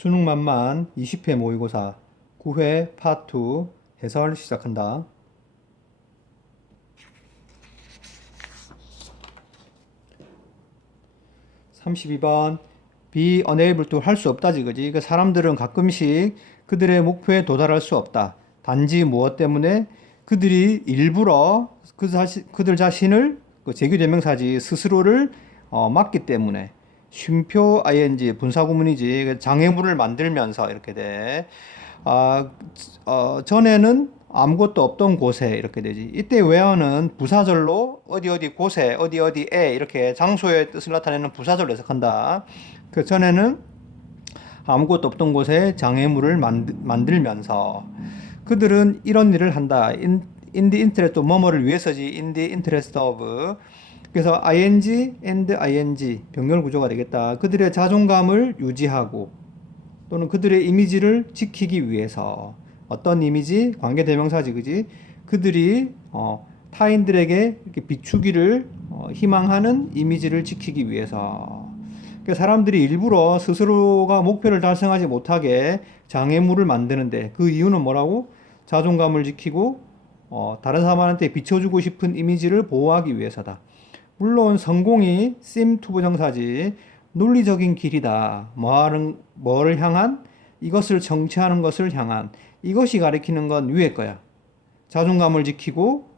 수능만만 20회 모의고사 9회 파트 2 해설 시작한다. 32번 be unable to 할 수 없다지 그지? 그 사람들은 가끔씩 그들의 목표에 도달할 수 없다. 단지 무엇 때문에 그들이 일부러 그들 자신을 그 제규대명사지 스스로를 막기 때문에 쉼표 ing 분사구문이지 장애물을 만들면서 이렇게 돼. 전에는 아무것도 없던 곳에 이렇게 되지. 이때 where는 부사절로 어디 어디 곳에 어디 어디에 이렇게 장소의 뜻을 나타내는 부사절로 해석한다. 그 전에는 아무것도 없던 곳에 장애물을 만들면서 그들은 이런 일을 한다. in the interest of 뭐뭐를 위해서지. in the interest of. 그래서 ing and ing 병렬 구조가 되겠다. 그들의 자존감을 유지하고 또는 그들의 이미지를 지키기 위해서. 어떤 이미지? 관계대명사지 그지? 그들이 타인들에게 이렇게 비추기를 희망하는 이미지를 지키기 위해서. 그러니까 사람들이 일부러 스스로가 목표를 달성하지 못하게 장애물을 만드는데 그 이유는 뭐라고? 자존감을 지키고 다른 사람한테 비춰주고 싶은 이미지를 보호하기 위해서다. 물론 성공이 seem to 부정사지 논리적인 길이다. 뭐를 향한? 이것을 정체하는 것을 향한. 이것이 가리키는 건 위에 거야. 자존감을 지키고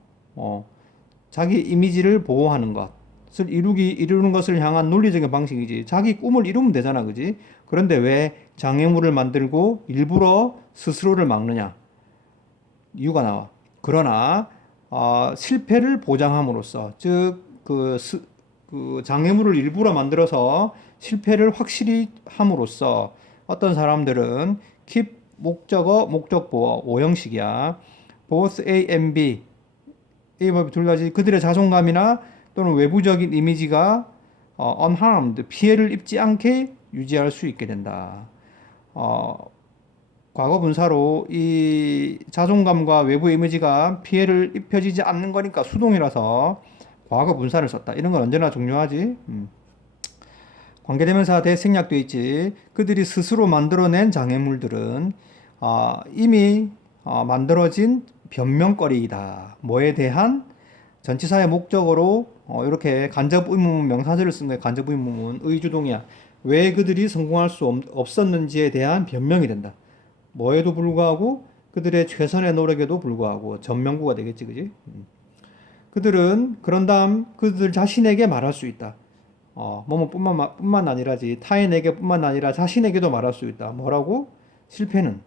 자기 이미지를 보호하는 것을 이루는 것을 향한 논리적인 방식이지. 자기 꿈을 이루면 되잖아, 그지? 그런데 왜 장애물을 만들고 일부러 스스로를 막느냐? 이유가 나와. 그러나 실패를 보장함으로써, 즉 그 장애물을 일부러 만들어서 실패를 확실히 함으로써 어떤 사람들은 keep 목적어 목적보어 오형식이야. both A and B A와 B 둘 다지 그들의 자존감이나 또는 외부적인 이미지가 unharmed 피해를 입지 않게 유지할 수 있게 된다. 과거 분사로 이 자존감과 외부 이미지가 피해를 입혀지지 않는 거니까 수동이라서 과거 분사를 썼다. 이런 건 언제나 중요하지. 관계대명사 대생략돼 있지. 그들이 스스로 만들어낸 장애물들은 이미 만들어진 변명거리이다. 뭐에 대한? 전치사의 목적어로 이렇게 간접 의문문 명사절을 쓴 거야. 간접 의문문 의주동이야. 왜 그들이 성공할 수 없었는지에 대한 변명이 된다. 뭐에도 불구하고 그들의 최선의 노력에도 불구하고 전명구가 되겠지, 그지? 그들은 그런 다음 그들 자신에게 말할 수 있다. 뭐뭐뿐만 아니라지 타인에게뿐만 아니라 자신에게도 말할 수 있다. 뭐라고? 실패는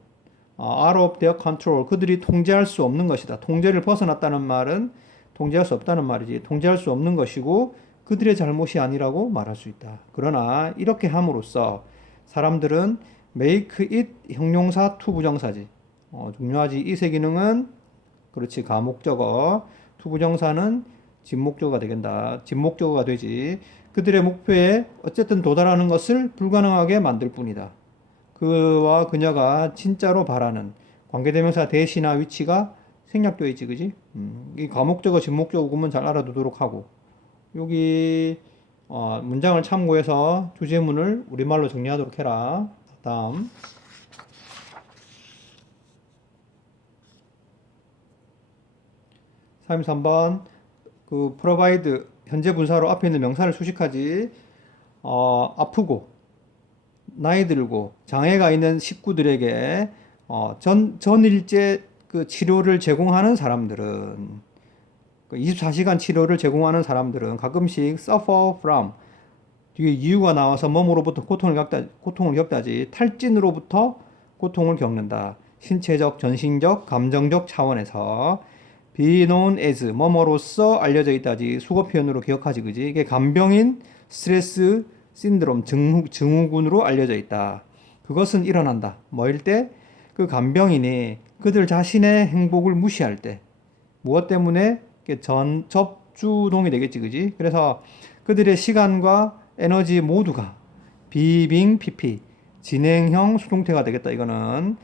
out of their control 그들이 통제할 수 없는 것이다. 통제를 벗어났다는 말은 통제할 수 없다는 말이지. 통제할 수 없는 것이고 그들의 잘못이 아니라고 말할 수 있다. 그러나 이렇게 함으로써 사람들은 make it 형용사 to 부정사지. 중요하지. 이세 기능은 그렇지 가목적어 to 부정사는 진목적어가 되겠다. 진목적어가 되지. 그들의 목표에 어쨌든 도달하는 것을 불가능하게 만들 뿐이다. 그와 그녀가 진짜로 바라는 관계대명사 대시나 위치가 생략되어 있지, 그지? 이 가목적어, 진목적어 구문 잘 알아두도록 하고 여기 문장을 참고해서 주제문을 우리말로 정리하도록 해라. 다음 33번 그 provide 현재 분사로 앞에 있는 명사를 수식하지. 아프고 나이 들고 장애가 있는 식구들에게 전일제 그 치료를 제공하는 사람들은 24시간 치료를 제공하는 사람들은 가끔씩 suffer from 뒤에 이유가 나와서 몸으로부터 고통을 겪다지 탈진으로부터 고통을 겪는다. 신체적, 전신적, 감정적 차원에서 be known as 뭐뭐로서 알려져 있다지 수거 표현으로 기억하지 그지? 이게 간병인 스트레스 신드롬 증후군으로 알려져 있다. 그것은 일어난다. 뭐일 때? 그 간병인이 그들 자신의 행복을 무시할 때. 무엇 때문에? 접주동이 되겠지 그지? 그래서 그들의 시간과 에너지 모두가 being pp 진행형 수동태가 되겠다. 이거는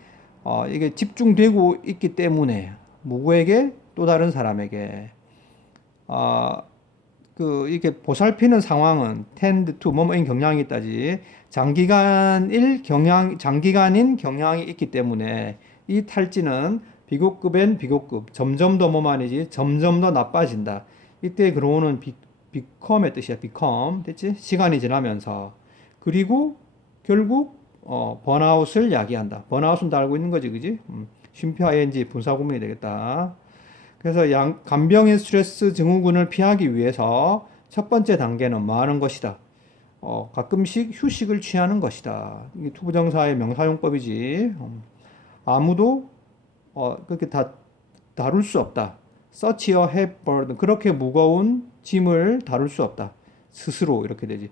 이게 집중되고 있기 때문에 누구에게? 또 다른 사람에게 이게 보살피는 상황은 tend to 뭐뭐인 경향이 있다지. 장기간인 경향이 있기 때문에 이 탈지는 비교급엔 비교급, 점점 더 뭐만이지, 점점 더 나빠진다. 이때 그로우는 become의 뜻이야. become 됐지? 시간이 지나면서. 그리고 결국 번아웃을 야기한다. 번아웃은 다 알고 있는 거지, 그지? 쉼표 ing 분사 구문이 되겠다. 그래서 간병인 스트레스 증후군을 피하기 위해서 첫 번째 단계는 뭐 하는 것이다? 가끔씩 휴식을 취하는 것이다. 이게 투부정사의 명사용법이지. 아무도 그렇게 다룰 수 없다. Such a heavy burden. 그렇게 무거운 짐을 다룰 수 없다. 스스로 이렇게 되지.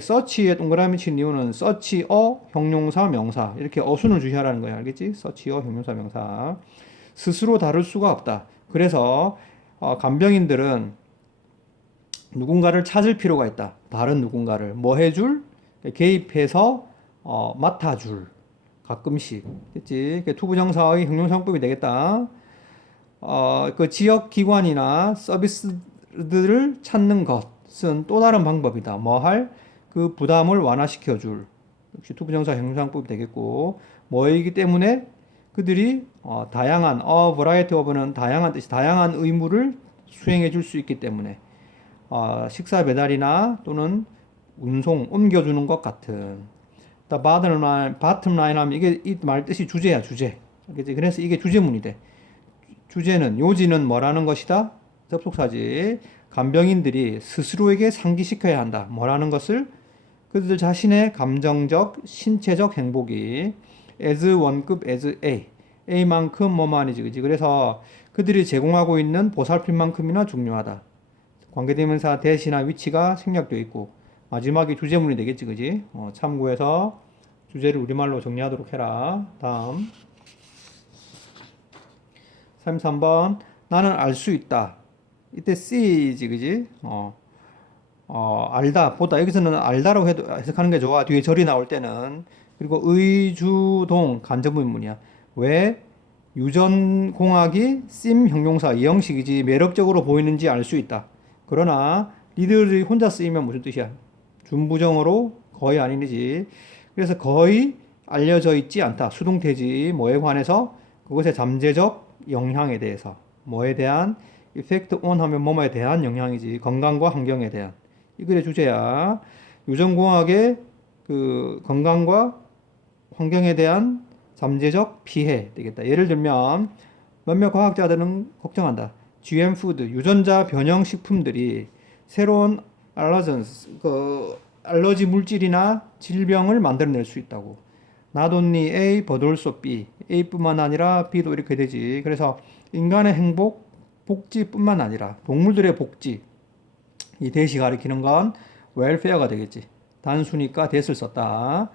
서치에 동그라미 친 이유는 서치어 형용사 명사 이렇게 어순을 주시하라는 거야. 알겠지? 서치어 형용사 명사 스스로 다룰 수가 없다. 그래서 간병인들은 누군가를 찾을 필요가 있다. 다른 누군가를 뭐 해줄? 개입해서 맡아줄. 가끔씩. 됐지? 투부정사의 형용사용법이 되겠다. 그 지역 기관이나 서비스들을 찾는 것은 또 다른 방법이다. 뭐 할? 그 부담을 완화시켜 줄. 역시 투부정사 형용사용법이 되겠고, 뭐이기 때문에 그들이 다양한 variety of는 다양한 뜻이 다양한 의무를 수행해 줄 수 있기 때문에 식사 배달이나 또는 운송 옮겨주는 것 같은. bottom line 하면 이게 이 말 뜻이 주제야, 주제. 그래서 이게 주제문이 돼. 주제는 요지는 뭐라는 것이다? 접속사지. 간병인들이 스스로에게 상기시켜야 한다. 뭐라는 것을? 그들 자신의 감정적, 신체적 행복이 as 원급 as A만큼 뭐만이지, 그지? 그래서 그들이 제공하고 있는 보살핌 만큼이나 중요하다. 관계대명사 대시나 위치가 생략되어 있고 마지막이 주제문이 되겠지, 그지? 참고해서 주제를 우리말로 정리하도록 해라. 다음 33번 나는 알 수 있다. 이때 see지, 그지? 알다, 보다. 여기서는 알다라고 해석하는 게 좋아. 뒤에 절이 나올 때는. 그리고 의주동 간접의문이야. 왜 유전공학이 심 형용사 이 형식이지 매력적으로 보이는지 알 수 있다. 그러나 니들이 혼자 쓰이면 무슨 뜻이야? 준부정어로 거의 아니지. 그래서 거의 알려져 있지 않다. 수동태지. 뭐에 관해서? 그것의 잠재적 영향에 대해서. 뭐에 대한? effect on 하면 뭐뭐에 대한 영향이지. 건강과 환경에 대한. 이 글의 주제야. 유전공학의 그 건강과 환경에 대한 잠재적 피해 되겠다. 예를 들면 몇몇 과학자들은 걱정한다. GM 푸드, 유전자 변형 식품들이 새로운 알러지 물질이나 질병을 만들어낼 수 있다고. Not only A, but also B. A뿐만 아니라 B도 이렇게 되지. 그래서 인간의 행복, 복지뿐만 아니라 동물들의 복지. 이 대시 가리키는 건 웰페어가 되겠지. 단순히까 that을 썼다.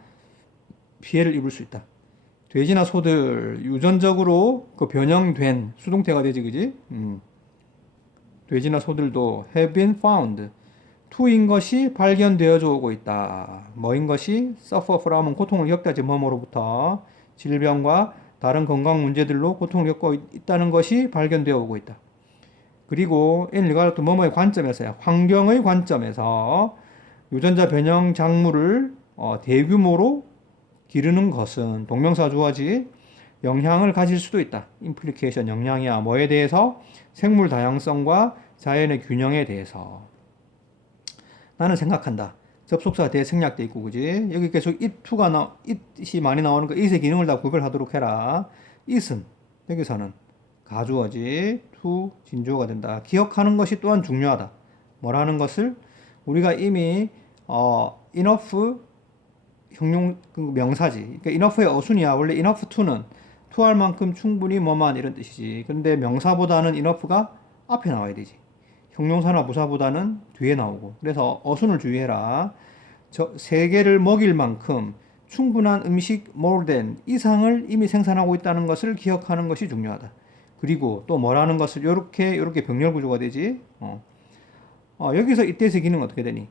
피해를 입을 수 있다. 돼지나 소들 유전적으로 그 변형된 수동태가 되지, 그지? 돼지나 소들도 have been found to인 것이 발견되어져 오고 있다. 뭐인 것이 suffer from은 고통을 겪다지 뭐뭐로부터 질병과 다른 건강 문제들로 고통을 겪고 있다는 것이 발견되어 오고 있다. 그리고 in regard to 뭐뭐의 관점에서야 환경의 관점에서 유전자 변형 작물을 대규모로 기르는 것은 동명사 주어지 영향을 가질 수도 있다. implication 영향이야. 뭐에 대해서? 생물 다양성과 자연의 균형에 대해서. 나는 생각한다. 접속사 대생략돼 있고, 그지? 여기 계속 it이 많이 나오는 거 it의 기능을 다 구별하도록 해라. it은 여기서는 가주어지 to 진주어가 된다. 기억하는 것이 또한 중요하다. 뭐라는 것을? 우리가 이미 enough 형용 명사지. 그러니까 enough의 어순이야. 원래 enough to는 to 할 만큼 충분히 뭐만 이런 뜻이지. 그런데 명사보다는 enough가 앞에 나와야 되지. 형용사나 부사보다는 뒤에 나오고. 그래서 어순을 주의해라. 세 개를 먹일 만큼 충분한 음식 more than 이상을 이미 생산하고 있다는 것을 기억하는 것이 중요하다. 그리고 또 뭐라는 것을 요렇게 병렬 구조가 되지. 여기서 이때의 기능은 어떻게 되니?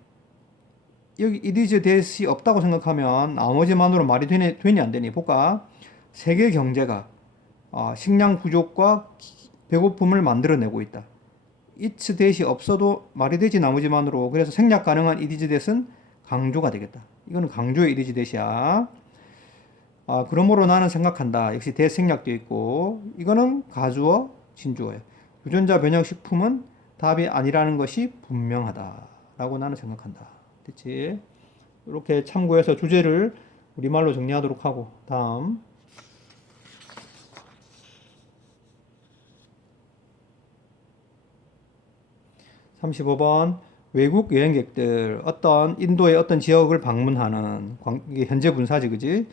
여기 it is that이 없다고 생각하면 나머지만으로 말이 되니 안 되니? 볼까? 세계 경제가 식량 부족과 배고픔을 만들어내고 있다. it's that이 없어도 말이 되지 나머지만으로. 그래서 생략 가능한 it is that은 강조가 되겠다. 이거는 강조의 it is that이야. 그러므로 나는 생각한다. 역시 that 생략되어 있고, 이거는 가주어, 진주어예요. 유전자 변형 식품은 답이 아니라는 것이 분명하다라고 나는 생각한다. 됐지? 이렇게 참고해서 주제를 우리말로 정리하도록 하고, 다음 35번 외국 여행객들 어떤 인도의 어떤 지역을 방문하는 이게 현재 분사지 그지?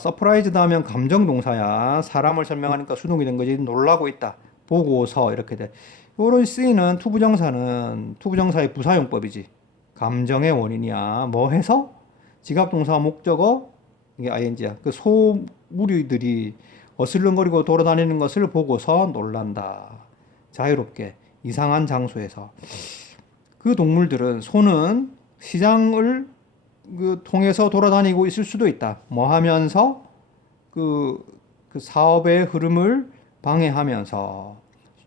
서프라이즈드 하면 감정 동사야. 사람을 설명하니까 수동이 된 거지. 놀라고 있다. 보고서 이렇게 돼. 요런 쓰이는 투부정사의 부사용법이지. 감정의 원인이야. 뭐 해서? 지각 동사 목적어 이게 ing야. 그 소무리들이 어슬렁거리고 돌아다니는 것을 보고서 놀란다. 자유롭게 이상한 장소에서. 그 동물들은 소는 시장을 통해서 돌아다니고 있을 수도 있다. 뭐 하면서 그 사업의 흐름을 방해하면서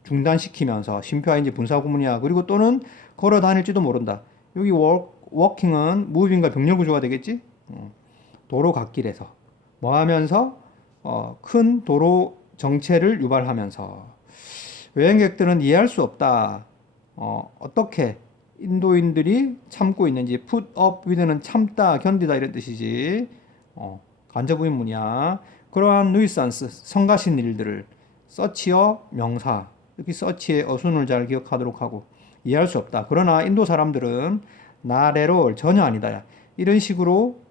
중단시키면서 심표하인지 분사 구문이야. 그리고 또는 걸어 다닐지도 모른다. 여기 워킹은 무빙과 병렬 구조가 되겠지. 도로 갓길에서 뭐 하면서 큰 도로 정체를 유발하면서. 여행객들은 이해할 수 없다. 어떻게 인도인들이 참고 있는지. put up with는 참다, 견디다 이런 뜻이지. 간접의문이야. 그러한 누이산스, 성가신 일들을 서치어 명사, 이렇게 서치의 어순을 잘 기억하도록 하고 이해할 수 없다. 그러나 인도 사람들은 나레롤 전혀 아니다. 이런 식으로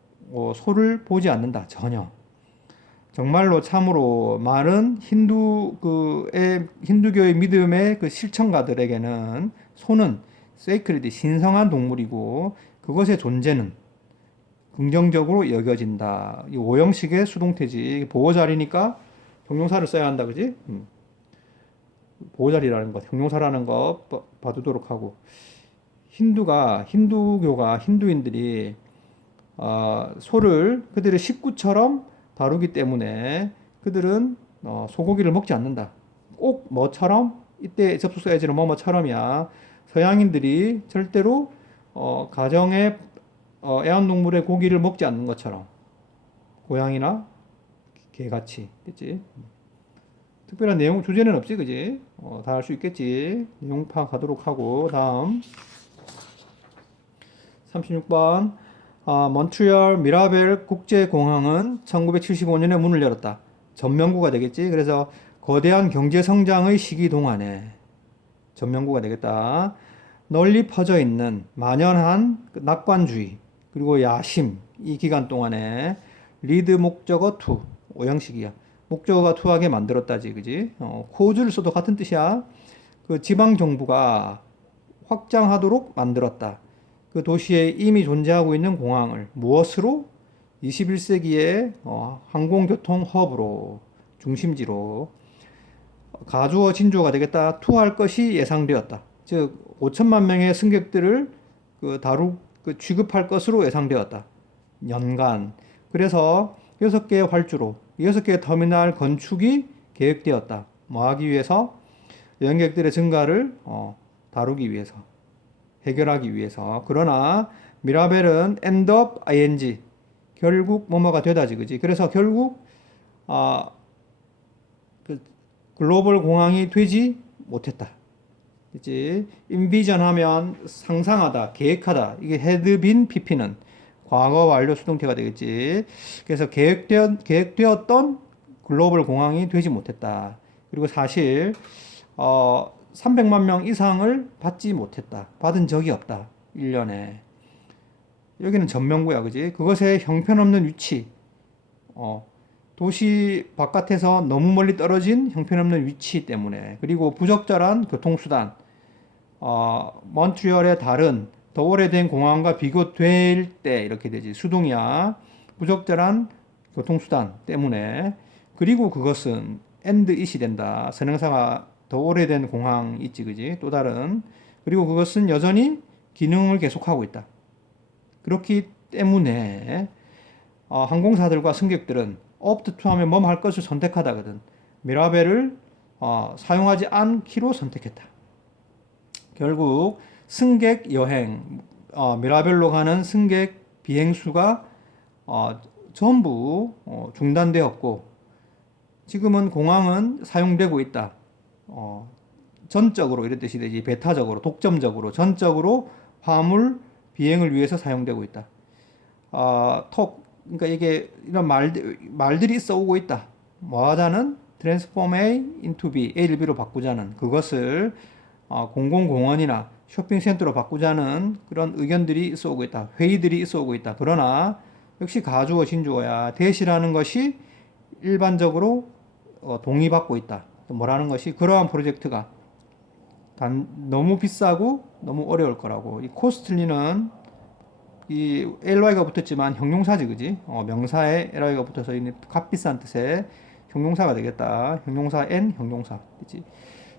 소를 보지 않는다. 전혀. 정말로 참으로 많은 힌두교의 믿음의 그 실천가들에게는 소는 세이크리드 신성한 동물이고 그것의 존재는 긍정적으로 여겨진다. 이 오형식의 수동태지. 보호자리니까 형용사를 써야 한다, 그지? 보호자리라는 것, 형용사라는 거 봐두도록 하고. 힌두인들이 소를 그들의 식구처럼 다루기 때문에 그들은 소고기를 먹지 않는다. 꼭 뭐처럼? 이때 접속사 예제는 뭐뭐처럼이야. 서양인들이 절대로 가정의 애완동물의 고기를 먹지 않는 것처럼. 고양이나 개같이. 그치? 특별한 내용, 주제는 없지, 그지? 다 할 수 있겠지. 내용 파악하도록 하고, 다음. 36번. 몬트리올 미라벨 국제공항은 1975년에 문을 열었다. 전명구가 되겠지. 그래서 거대한 경제 성장의 시기 동안에 전명구가 되겠다. 널리 퍼져 있는 만연한 낙관주의 그리고 야심 이 기간 동안에 리드 목적어 투 오형식이야. 목적어가 투하게 만들었다지, 그지? 코즈를 써도 같은 뜻이야. 그 지방 정부가 확장하도록 만들었다. 그 도시에 이미 존재하고 있는 공항을 무엇으로? 21세기의 항공교통 허브로, 중심지로. 가주어 진주어가 되겠다. 투할 것이 예상되었다. 즉 5천만 명의 승객들을 취급할 것으로 예상되었다. 연간. 그래서 6개의 활주로, 6개의 터미널 건축이 계획되었다. 뭐 하기 위해서? 여행객들의 증가를 다루기 위해서, 해결하기 위해서. 그러나 미라벨은 end up ing 결국 뭐뭐가 되다지, 그지? 그래서 결국 그 글로벌 공항이 되지 못했다. 그치? 인비전 하면 상상하다, 계획하다. 이게 had been pp는 과거 완료 수동태가 되겠지. 그래서 계획되었던 글로벌 공항이 되지 못했다. 그리고 사실 300만 명 이상을 받지 못했다. 받은 적이 없다. 1년에. 여기는 전명구야, 그지? 그것의 형편없는 위치. 도시 바깥에서 너무 멀리 떨어진 형편없는 위치 때문에. 그리고 부적절한 교통수단. 몬트리올의 다른 더 오래된 공항과 비교될 때 이렇게 되지. 수동이야. 부적절한 교통수단 때문에. 그리고 그것은 and it이 된다. 선행사가 더 오래된 공항 있지, 그지? 또 다른. 그리고 그것은 여전히 기능을 계속하고 있다. 그렇기 때문에 항공사들과 승객들은 opt to 하면 뭐 할 것을 선택하다거든. 미라벨을 사용하지 않기로 선택했다. 결국 승객 여행, 미라벨로 가는 승객 비행수가 전부 중단되었고 지금은 공항은 사용되고 있다. 전적으로 이런 뜻이 되지 배타적으로 독점적으로 전적으로 화물 비행을 위해서 사용되고 있다. 그러니까 이게 이런 말들이 있어 오고 있다. 뭐 하자는 transform A into B, A를 B로 바꾸자는 그것을 공공공원이나 쇼핑센터로 바꾸자는 그런 의견들이 있어 오고 있다. 회의들이 있어 오고 있다. 그러나 역시 가주어 진주어야 대시라는 것이 일반적으로 동의받고 있다. 뭐라는 것이 그러한 프로젝트가 너무 비싸고 너무 어려울 거라고. 이 코스틀리는 이 ly가 붙었지만 형용사지, 그지? 명사에 ly가 붙어서 있는 값비싼 뜻의 형용사가 되겠다. 형용사 n 형용사, 그지?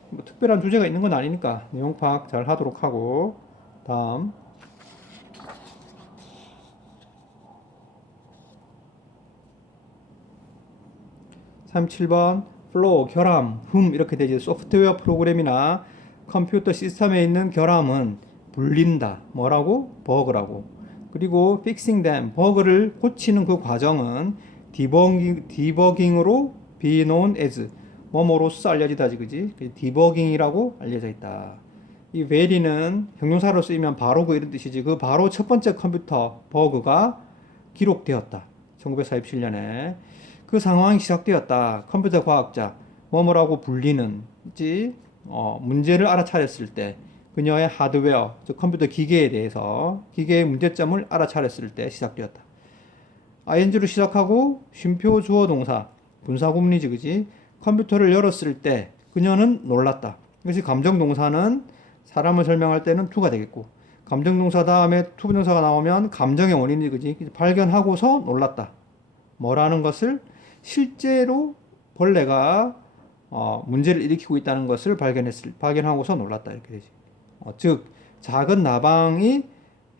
뭐 특별한 주제가 있는 건 아니니까 내용 파악 잘 하도록 하고 다음 37번 플로우, 결함, 이렇게 되지. 소프트웨어 프로그램이나 컴퓨터 시스템에 있는 결함은 불린다. 뭐라고? 버그라고. 그리고 fixing them, 버그를 고치는 그 과정은 디버깅으로 be known as, 뭐뭐로써 알려지다지, 그지? 디버깅이라고 알려져 있다. 이 very는 형용사로 쓰이면 바로 그 이런 뜻이지. 그 바로 첫 번째 컴퓨터 버그가 기록되었다. 1947년에. 그 상황이 시작되었다. 컴퓨터 과학자, 뭐뭐라고 불리는, 문제를 알아차렸을 때, 그녀의 하드웨어, 즉 컴퓨터 기계에 대해서, 기계의 문제점을 알아차렸을 때 시작되었다. ing로 시작하고, 쉼표 주어 동사, 분사구문이지, 그지? 컴퓨터를 열었을 때, 그녀는 놀랐다. 그래서 감정 동사는 사람을 설명할 때는 to가 되겠고, 감정 동사 다음에 to 부정사가 나오면 감정의 원인이, 그지? 발견하고서 놀랐다. 뭐라는 것을 실제로 벌레가 문제를 일으키고 있다는 것을 발견하고서 놀랐다, 이렇게 되지. 즉 작은 나방이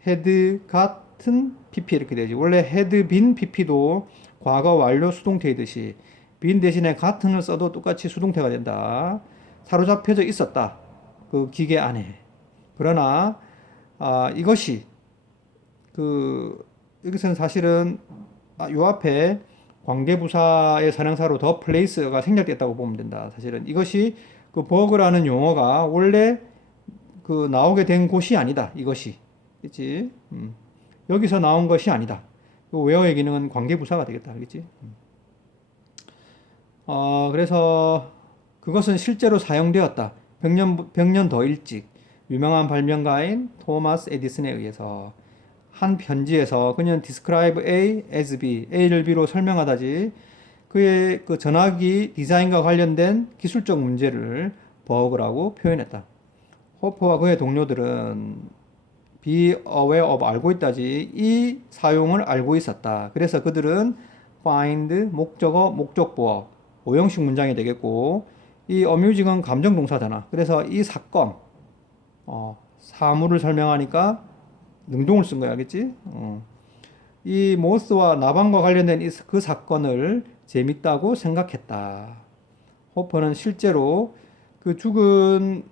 had 같은 pp 이렇게 되지. 원래 had been pp도 과거 완료 수동태이듯이 been 대신에 같은을 써도 똑같이 수동태가 된다. 사로잡혀져 있었다, 그 기계 안에. 그러나 이것이 여기서는 사실은 요 앞에 관계부사의 선행사로 더 플레이스가 생략됐다고 보면 된다. 사실은 이것이 그 버그라는 용어가 원래 그 나오게 된 곳이 아니다. 이것이, 그렇지? 여기서 나온 것이 아니다. 그 웨어의 기능은 관계부사가 되겠다, 알겠지? 그래서 그것은 실제로 사용되었다. 100년 더 일찍 유명한 발명가인 토마스 에디슨에 의해서. 한 편지에서 그녀는 describe A as B, A를 B로 설명하다지. 그의 그 전화기 디자인과 관련된 기술적 문제를 버그라고 표현했다. 호퍼와 그의 동료들은 be aware of, 알고 있다지. 이 사용을 알고 있었다. 그래서 그들은 find, 목적어, 목적보어, 오형식 문장이 되겠고, 이 amuse는 감정 동사잖아. 그래서 이 사건, 사물을 설명하니까 능동을 쓴 거야, 알겠지? 이 모스와 나방과 관련된 그 사건을 재밌다고 생각했다. 호퍼는 실제로 그 죽은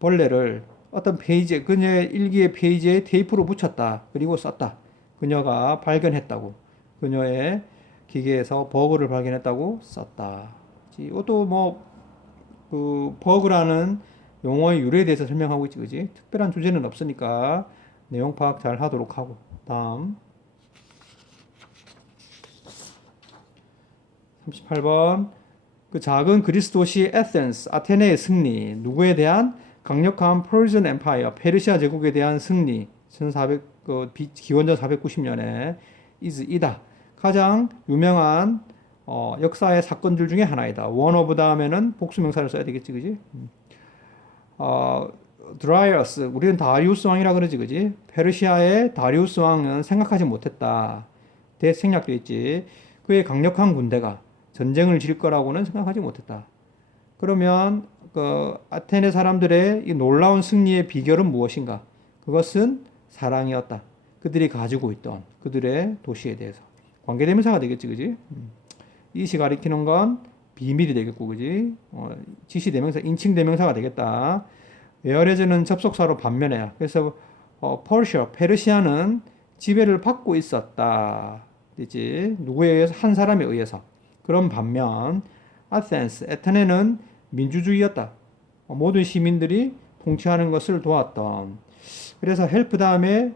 벌레를 어떤 페이지에, 그녀의 일기의 페이지에 테이프로 붙였다. 그리고 썼다. 그녀가 발견했다고. 그녀의 기계에서 버그를 발견했다고 썼다. 이것도 그 버그라는 용어의 유래에 대해서 설명하고 있지, 그지? 특별한 주제는 없으니까 내용 파악 잘 하도록 하고. 다음 38번 그 작은 그리스 도시 에센스, 아테네의 승리. 누구에 대한? 강력한 퍼시안 엠파이어, 페르시아 제국에 대한 승리. 1400 기원전 490년에 이다. 가장 유명한 역사의 사건들 중에 하나이다. one of 다음에는 복수명사를 써야 되겠지, 그지? 드라이어스, 우리는 다리우스 왕이라 그러지, 그지? 페르시아의 다리우스 왕은 생각하지 못했다. 대생략되어 있지. 그의 강력한 군대가 전쟁을 질 거라고는 생각하지 못했다. 그러면 그 아테네 사람들의 이 놀라운 승리의 비결은 무엇인가? 그것은 사랑이었다. 그들이 가지고 있던 그들의 도시에 대해서. 관계대명사가 되겠지, 그지? 이시 가리키는 건 비밀이 되겠고, 그지? 지시대명사, 인칭대명사가 되겠다. 웨어레즈는 접속사로 반면에 그래서 퍼시아 페르시아는 지배를 받고 있었다. 이지 누구에 의해서 한 사람에 의해서 그런 반면 아테네스 에테네는 민주주의였다. 모든 시민들이 통치하는 것을 도왔던. 그래서 헬프 다음에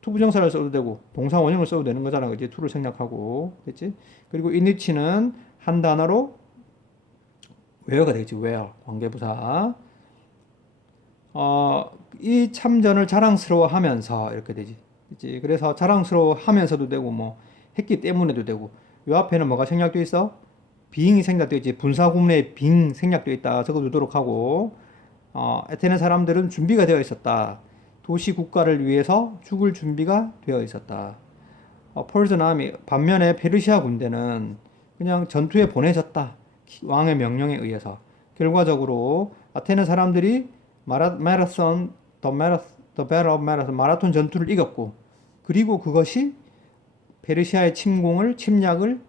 투부정사를 써도 되고 동사 원형을 써도 되는 거잖아. 그지? 투를 생략하고. 그치? 그리고 인위치는 한 단어로 where가 되겠지. where. 관계부사. 이 참전을 자랑스러워하면서 이렇게 되지. 그치? 그래서 자랑스러워하면서도 되고 뭐 했기 때문에도 되고 요 앞에는 뭐가 생략되어 있어? being이 생략되어 있지. 분사 구문에 being 생략되어 있다. 적어두도록 하고 에테네 사람들은 준비가 되어 있었다. 도시 국가를 위해서 죽을 준비가 되어 있었다. 펄전 아미 반면에 페르시아 군대는 그냥 전투에 보내졌다. 왕의 명령에 의해서. 결과적으로 아테네 사람들이 마라톤 더 배틀 오브 마라톤 마라톤 전투를 이겼고 그리고 그것이 페르시아의 침략을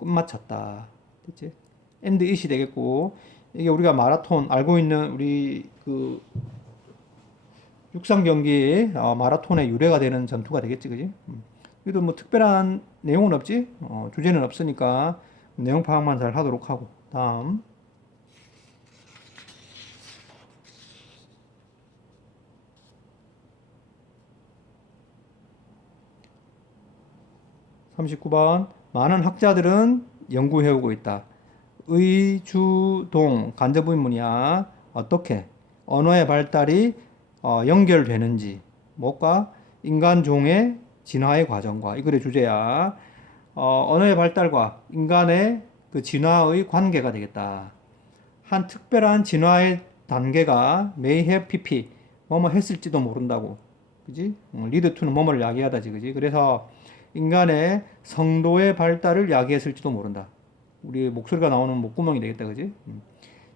끝마쳤다. 됐지? 엔드 it이 되겠고 이게 우리가 마라톤 알고 있는 우리 그 육상 경기 마라톤의 유래가 되는 전투가 되겠지, 그지? 그래도 뭐 특별한 내용은 없지? 주제는 없으니까 내용 파악만 잘 하도록 하고. 다음. 39번. 많은 학자들은 연구해오고 있다. 의, 주, 동, 간접의문이야. 어떻게? 언어의 발달이 연결되는지. 뭐가? 인간 종의 진화의 과정과. 이 글의 주제야. 언어의 발달과 인간의 그 진화의 관계가 되겠다. 한 특별한 진화의 단계가 may have pp 뭐뭐 했을지도 모른다고. 그지? lead to는 뭐뭐를 야기하다지. 그지? 그래서 인간의 성도의 발달을 야기했을지도 모른다. 우리 목소리가 나오는 목구멍이 되겠다. 그지?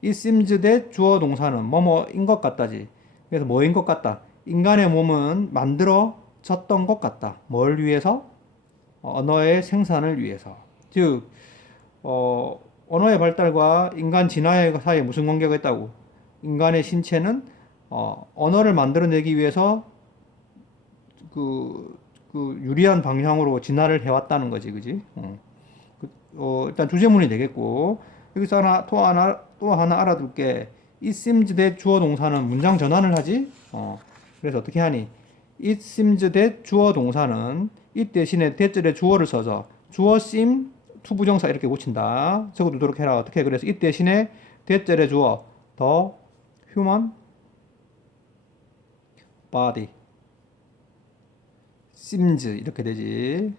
It seems that 주어 동사는 뭐뭐인 것 같다지. 그래서 뭐인 것 같다. 인간의 몸은 만들어졌던 것 같다. 뭘 위해서? 언어의 생산을 위해서. 즉, 언어의 발달과 인간 진화의 사이에 무슨 관계가 있다고? 인간의 신체는 언어를 만들어내기 위해서 그 유리한 방향으로 진화를 해왔다는 거지, 그지? 일단 주제문이 되겠고 여기서 또 하나 알아둘 게 it seems that 주어 동사는 문장 전환을 하지. 그래서 어떻게 하니? it seems that 주어 동사는 이 대신에 대절에 주어를 써서 주어 seem 투부정사 이렇게 고친다. 적어두도록 해라. 어떻게? 그래서 이 대신에 대절에 주어 the human body seems 이렇게 되지.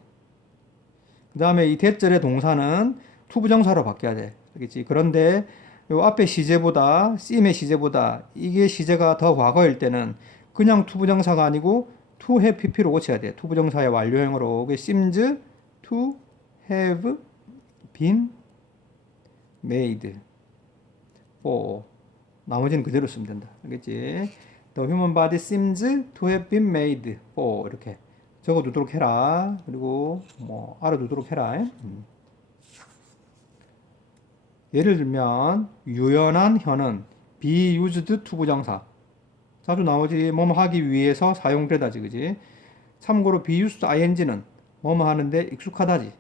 그 다음에 이 대절의 동사는 투부정사로 바뀌어야 돼. 알겠지? 그런데 요 앞에 시제보다 seem의 시제보다 이게 시제가 더 과거일 때는 그냥 투부정사가 아니고 to have pp로 고쳐야 돼. 투부정사의 완료형으로. 그게 seems to have been made for. 나머지는 그대로 쓰면 된다. 알겠지? The human body seems to have been made for. 이렇게 적어두도록 해라. 그리고 뭐 알아두도록 해라. 예를 들면 유연한 혀는 be used 투부정사. 자주 나오지. 뭐뭐 하기 위해서 사용되다지. 그지? 참고로 be used ing는 뭐뭐 하는데 익숙하다지.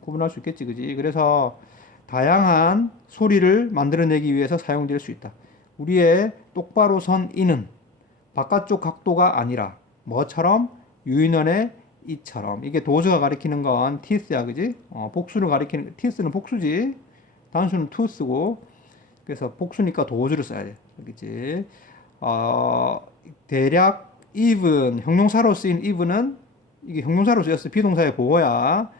구분할 수 있겠지. 그지? 그래서 다양한 소리를 만들어내기 위해서 사용될 수 있다. 우리의 똑바로 선 이는 바깥쪽 각도가 아니라 뭐처럼? 유인원의 이처럼. 이게 도즈가 가리키는 건 teeth야. 그지? 복수를 가리키는 teeth는 복수지. 단수는 tooth고. 그래서 복수니까 도즈를 써야 돼. 그지? 대략 even 형용사로 쓰인 even은 이게 형용사로 쓰였어. 비동사의 보어야.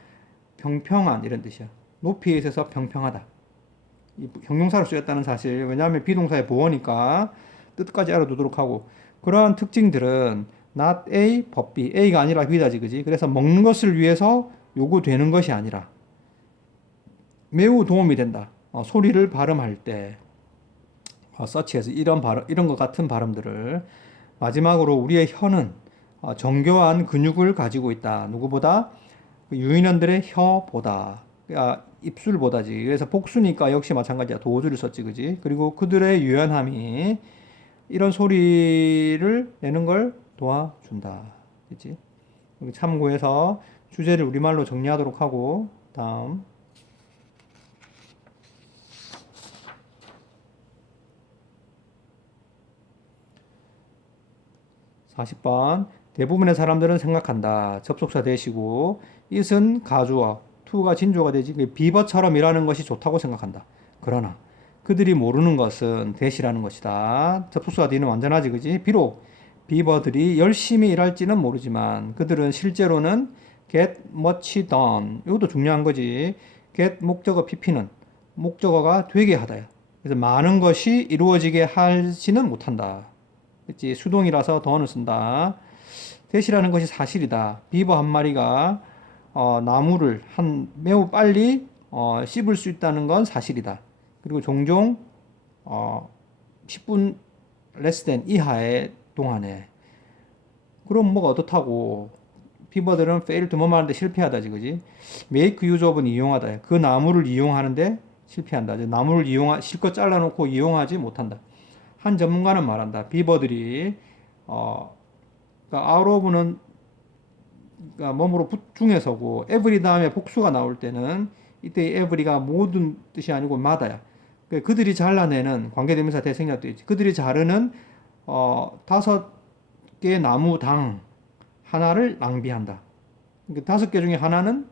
평평한 이런 뜻이야. 높이에 있어서 평평하다. 형용사로 쓰였다는 사실. 왜냐하면 비동사의 보어니까 뜻까지 알아두도록 하고. 그러한 특징들은 not A, but B. A가 아니라 B다지. 그지? 그래서 먹는 것을 위해서 요구되는 것이 아니라 매우 도움이 된다. 소리를 발음할 때 서치해서 이런 것 같은 발음들을. 마지막으로 우리의 혀는 정교한 근육을 가지고 있다. 누구보다? 유인원들의 혀보다. 입술보다지. 그래서 복수니까 역시 마찬가지야. 도주를 썼지. 그지? 그리고 그들의 유연함이 이런 소리를 내는 걸 도와준다. 그치? 여기 참고해서 주제를 우리말로 정리하도록 하고, 다음. 40번. 대부분의 사람들은 생각한다. 접속사 대시고, it은 가주어, to가 진조가 되지. 비버처럼 일하는 것이 좋다고 생각한다. 그러나 그들이 모르는 것은 대시라는 것이다. 접속사가 뒤는 완전하지, 그지? 비록 비버들이 열심히 일할지는 모르지만 그들은 실제로는 get much done. 이것도 중요한 거지. get 목적어 pp는 목적어가 되게 하다야. 그래서 많은 것이 이루어지게 하지는 못한다. 그치? 수동이라서 더는 쓴다. 대시라는 것이 사실이다. 비버 한 마리가 나무를 매우 빨리 씹을 수 있다는 건 사실이다. 그리고 종종 10분 less than 이하의 동안에 그럼 뭐가 어떻다고 비버들은 fail to 뭐만 하는데 실패하다지 그지? make use of는 이용하다. 그 나무를 이용하는데 실패한다. 나무를 실컷 잘라놓고 이용하지 못한다. 한 전문가는 말한다. 비버들이 그러니까 out of는 그러니까 몸으로 중에서고 every 다음에 복수가 나올 때는 이때 every가 모든 뜻이 아니고 마다야. 그러니까 그들이 잘라내는 관계대명사 대생략도 있지. 그들이 자르는 5개 나무당 하나를 낭비한다. 그러니까 5개 중에 하나는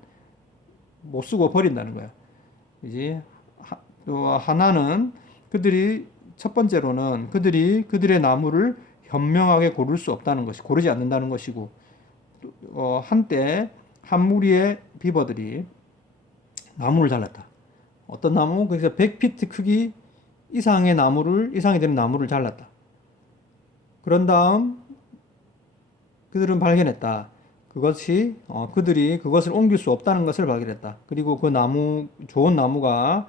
못 쓰고 버린다는 거야. 이제 하나는 첫 번째로는 그들이 그들의 나무를 현명하게 고를 수 없다는 것이 고르지 않는다는 것이고 한때 한 무리의 비버들이 나무를 잘랐다. 어떤 나무? 그래서 100피트 크기 이상이 되는 나무를 잘랐다. 그런 다음 그들은 발견했다. 그들이 그것을 옮길 수 없다는 것을 발견했다. 그리고 좋은 나무가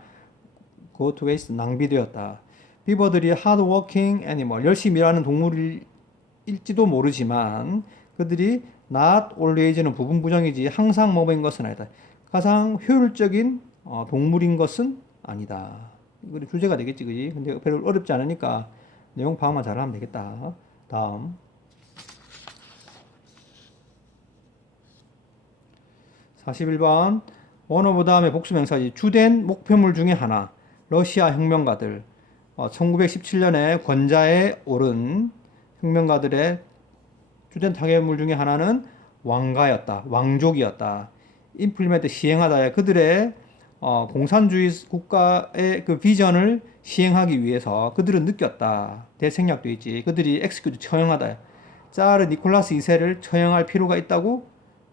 go to waste, 낭비되었다. 비버들이 hardworking animal, 열심히 일하는 동물일지도 모르지만 그들이 not always는 부분 부정이지 항상 뭐인 것은 아니다. 가장 효율적인 동물인 것은 아니다. 이거 주제가 되겠지, 그지? 근데 별로 어렵지 않으니까 내용 파악만 잘하면 되겠다. 다음. 41번. one of 다음에 복수명사지. 주된 목표물 중에 하나. 러시아 혁명가들. 1917년에 권좌에 오른 혁명가들의 주된 타결물 중에 하나는 왕족이었다. 임플리멘트 시행하다에 그들의 공산주의 국가의 그 비전을 시행하기 위해서 그들은 느꼈다. 대생략도 있지. 그들이 엑스큐트 처형하다. 짜르 니콜라스 2세를 처형할 필요가 있다고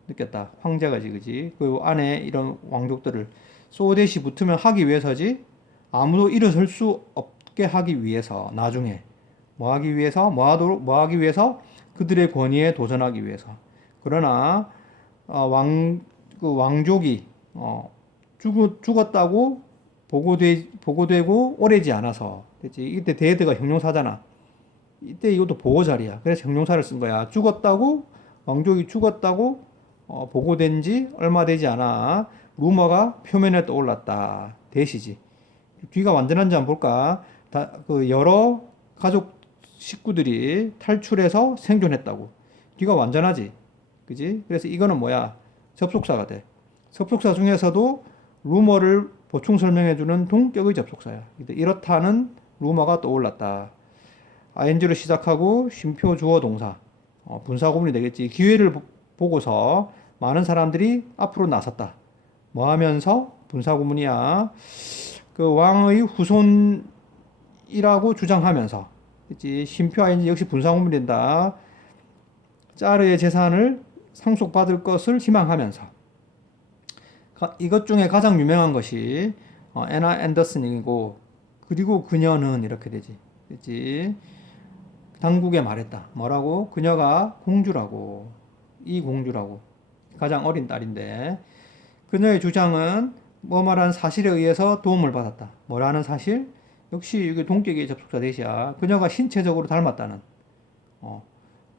느꼈다. 황제가지, 그지? 그 안에 이런 왕족들을 소대시 붙으면 하기 위해서지. 아무도 일어설 수 없게 하기 위해서 나중에 뭐 하기 위해서 그들의 권위에 도전하기 위해서. 그러나 왕족이 죽었다고 보고되고 오래지 않아서 됐지. 이때 데드가 형용사잖아. 이때 이것도 보호자리야. 그래서 형용사를 쓴 거야. 왕족이 죽었다고 보고된 지 얼마 되지 않아 루머가 표면에 떠올랐다. 대시지. 뒤가 완전한지 한번 볼까? 여러 가족 식구들이 탈출해서 생존했다고. 뒤가 완전하지. 그지? 그래서 이거는 뭐야? 접속사가 돼. 접속사 중에서도 루머를 보충 설명해주는 동격의 접속사야. 이렇다는 루머가 떠올랐다. ing로 시작하고 쉼표 주어 동사. 분사구문이 되겠지. 기회를 보고서 많은 사람들이 앞으로 나섰다. 뭐 하면서? 분사구문이야. 그 왕의 후손이라고 주장하면서. 그치? 쉼표 ing 역시 분사구문이 된다. 짜르의 재산을 상속받을 것을 희망하면서. 이것 중에 가장 유명한 것이 애나 앤더슨이고 그리고 그녀는 이렇게 되지. 그치? 당국에 말했다. 뭐라고? 그녀가 공주라고. 이 공주라고. 가장 어린 딸인데 그녀의 주장은 뭐 말하는 사실에 의해서 도움을 받았다. 뭐라는 사실? 역시 이게 동격의 접속사 대시야. 그녀가 신체적으로 닮았다는.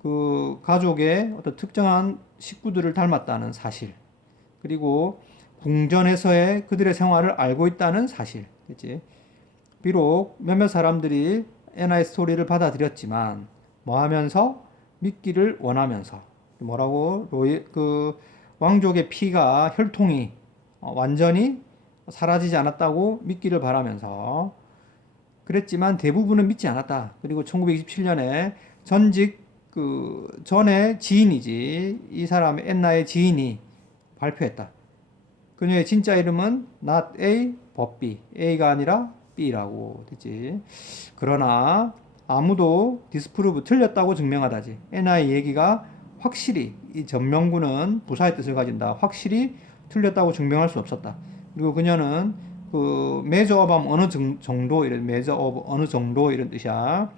그 가족의 어떤 특정한 식구들을 닮았다는 사실. 그리고 궁전에서의 그들의 생활을 알고 있다는 사실. 그치? 비록 몇몇 사람들이 NI 스토리를 받아들였지만 뭐 하면서 믿기를 원하면서 뭐라고 그 왕족의 피가 혈통이 완전히 사라지지 않았다고 믿기를 바라면서 그랬지만 대부분은 믿지 않았다. 그리고 1927년에 전직 그 전에 지인이지 이 사람의 엔나의 지인이 발표했다. 그녀의 진짜 이름은 not A but B. A가 아니라 B라고 됐지. 그러나 아무도 디스프루브 틀렸다고 증명하다지. NI 얘기가 확실히 이 전명구는 부사의 뜻을 가진다. 확실히 틀렸다고 증명할 수 없었다. 그리고 그녀는 그 메저 어밤 어느 정도 이런 메저 업 어느 정도 이런 뜻이야.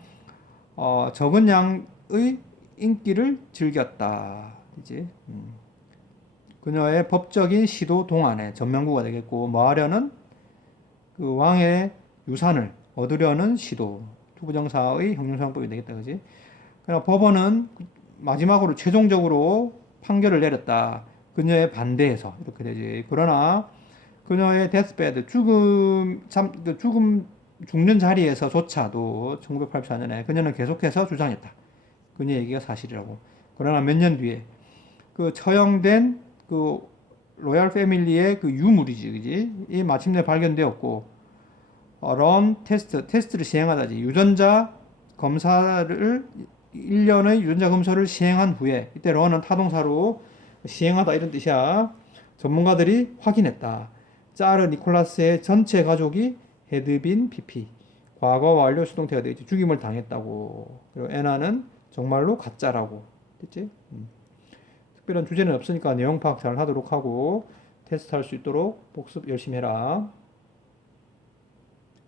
적은 양의 인기를 즐겼다. 그지? 그녀의 법적인 시도 동안에 전명구가 되겠고 뭐 하려는 그 왕의 유산을 얻으려는 시도 투부정사의 형용사용법이 되겠다. 그지? 그러나 법원은 마지막으로 최종적으로 판결을 내렸다. 그녀의 반대해서 이렇게 되지. 그러나 그녀의 데스베드 죽음 죽는 자리에서조차도 1984년에 그녀는 계속해서 주장했다. 그녀의 얘기가 사실이라고. 그러나 몇 년 뒤에 그 처형된 그 로얄 패밀리의 그 유물이지, 그지? 이 마침내 발견되었고, 런 테스트를 시행하다지. 유전자 검사를 1년의 유전자 검사를 시행한 후에 이때 런은 타동사로 시행하다 이런 뜻이야. 전문가들이 확인했다. 짜르 니콜라스의 전체 가족이 헤드빈 PP 과거 완료 수동태가 되겠지. 죽임을 당했다고. 그리고 애나는 정말로 가짜라고. 됐지? 특별한 주제는 없으니까 내용 파악 잘 하도록 하고 테스트 할 수 있도록 복습 열심히 해라.